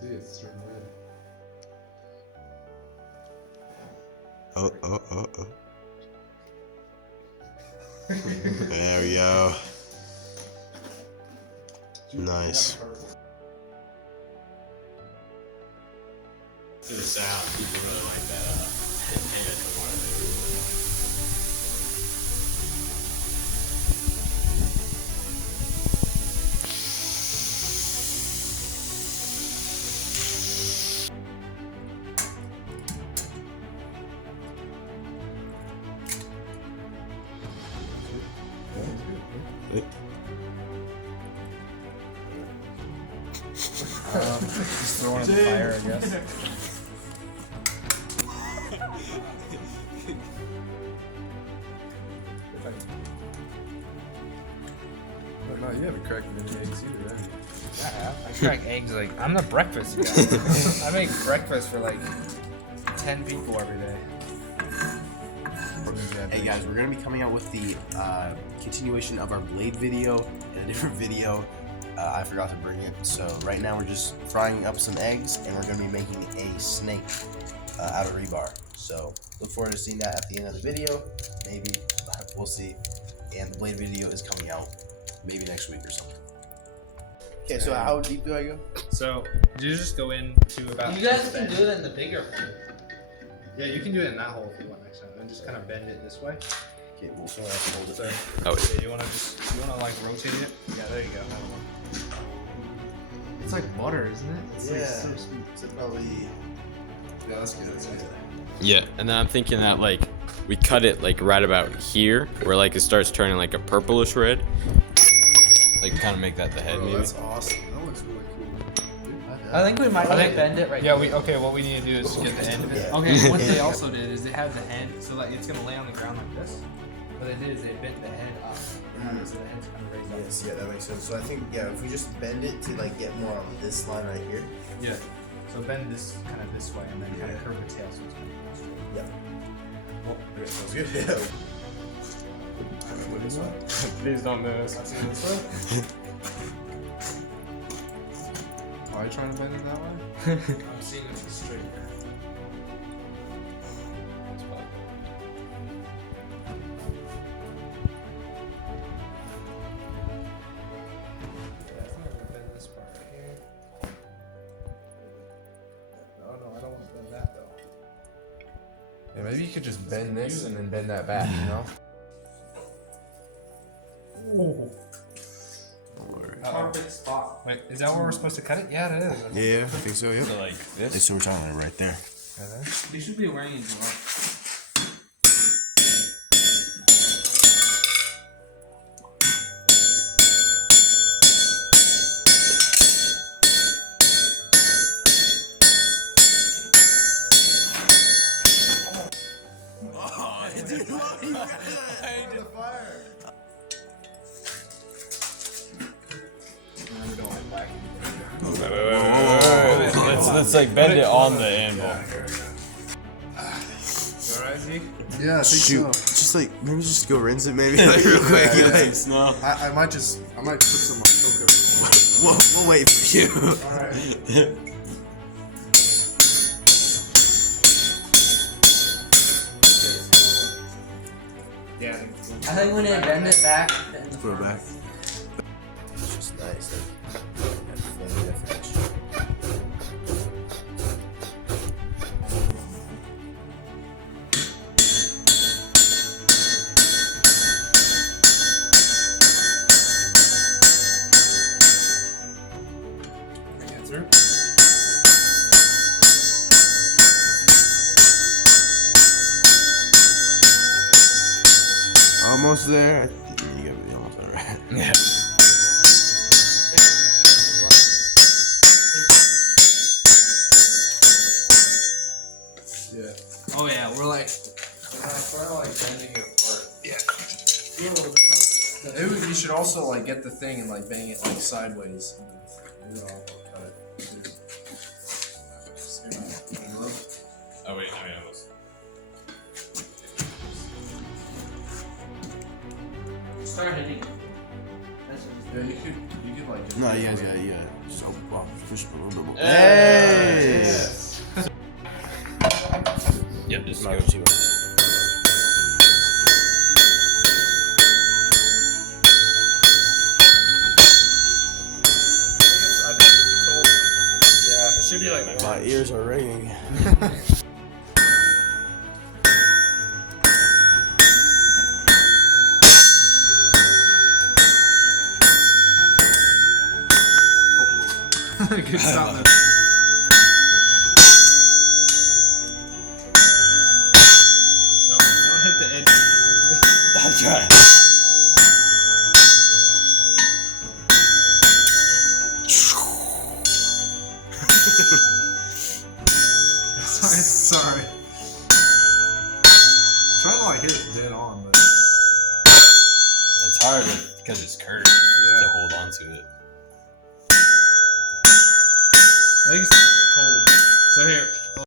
See, it's turning red. Oh. There we go. Nice. To the sound, people really like that. Hang it to one of Just throw it in the fire, I guess. But no, you haven't cracked many eggs either, have you? I have. I crack eggs like I'm the breakfast guy. I make breakfast for like 10 people every day. Hey guys, we're gonna be coming out with the continuation of our blade video in a different video. I forgot to bring it, so right now we're just frying up some eggs, and we're gonna be making a snake out of rebar. So look forward to seeing that at the end of the video. Maybe we'll see. And the blade video is coming out maybe next week or something. Okay, so how deep do I go? So you just go into about. You guys can do it in the bigger hole. Yeah, you can do it in that hole if you want next time, and just kind of bend it this way. Okay, we'll still have to hold it. So, Oh, yeah, you wanna like rotate it? Yeah, there you go. It's like butter, isn't it? It's like Yeah. so sweet. So probably. Yeah, that's good. That's good. yeah, and then I'm thinking that like we cut it like right about here, where like it starts turning like a purplish red. Like kind of make that the head Bro, maybe. that's awesome. That looks really cool. I think we might need to bend it right Yeah, here. what we need to do is get the end of it. Yeah. Okay, what they also did is they had the head, so like it's gonna lay on the ground like this. What they did is they bent the head up, so the head's kind of raised up. Yes, yeah, that makes sense. So I think, yeah, if we just bend it to like get more on this line right here. Yeah. So bend this kind of this way, and then kind of curve the tail so it's kind of straight. Yeah. Well, okay, sounds good. Yeah. This one. Please don't miss. Are you trying to bend it that way? I'm seeing it straight here. Bend this part right here. No, I don't want to bend that though. Yeah, maybe you could just bend this and then bend that back, you know? Perfect spot. Wait, is that where we're supposed to cut it? Yeah, it is. Yeah, I think so, yeah. So like this. So we're talking about right there. You should be wearing a glove. Let's like bend it on the anvil. Alright, Zeke? Yeah, I think Shoot, so. just like, maybe just go rinse it maybe, like real quick. Like, No. I might put some cocoa. we'll wait for you. Alright. Yeah. I think we need to bend it back. Bend the Put it front. back. It's just nice. Like, flame difference. Answer. Almost there. You gotta be almost there, right? Yeah. Yeah. Oh yeah, we're like. Try like bending it apart. Yeah. Maybe you should also like get the thing and like bang it like sideways. And then I'll cut it. Oh wait, no, yeah, let's. Start hitting. That's what Yeah, you could like. Just No, you guys got just push a little bit more. Hey! Yes. Yep, just Not go. too much. I think it's cold. Yeah, it should be like. My ears are ringing. Good stop there. Don't hit the edge. I'll try. Sorry. Trying to like hit it dead on, but It's hard because it's curved to hold on to it. I think it's a little cold. So here,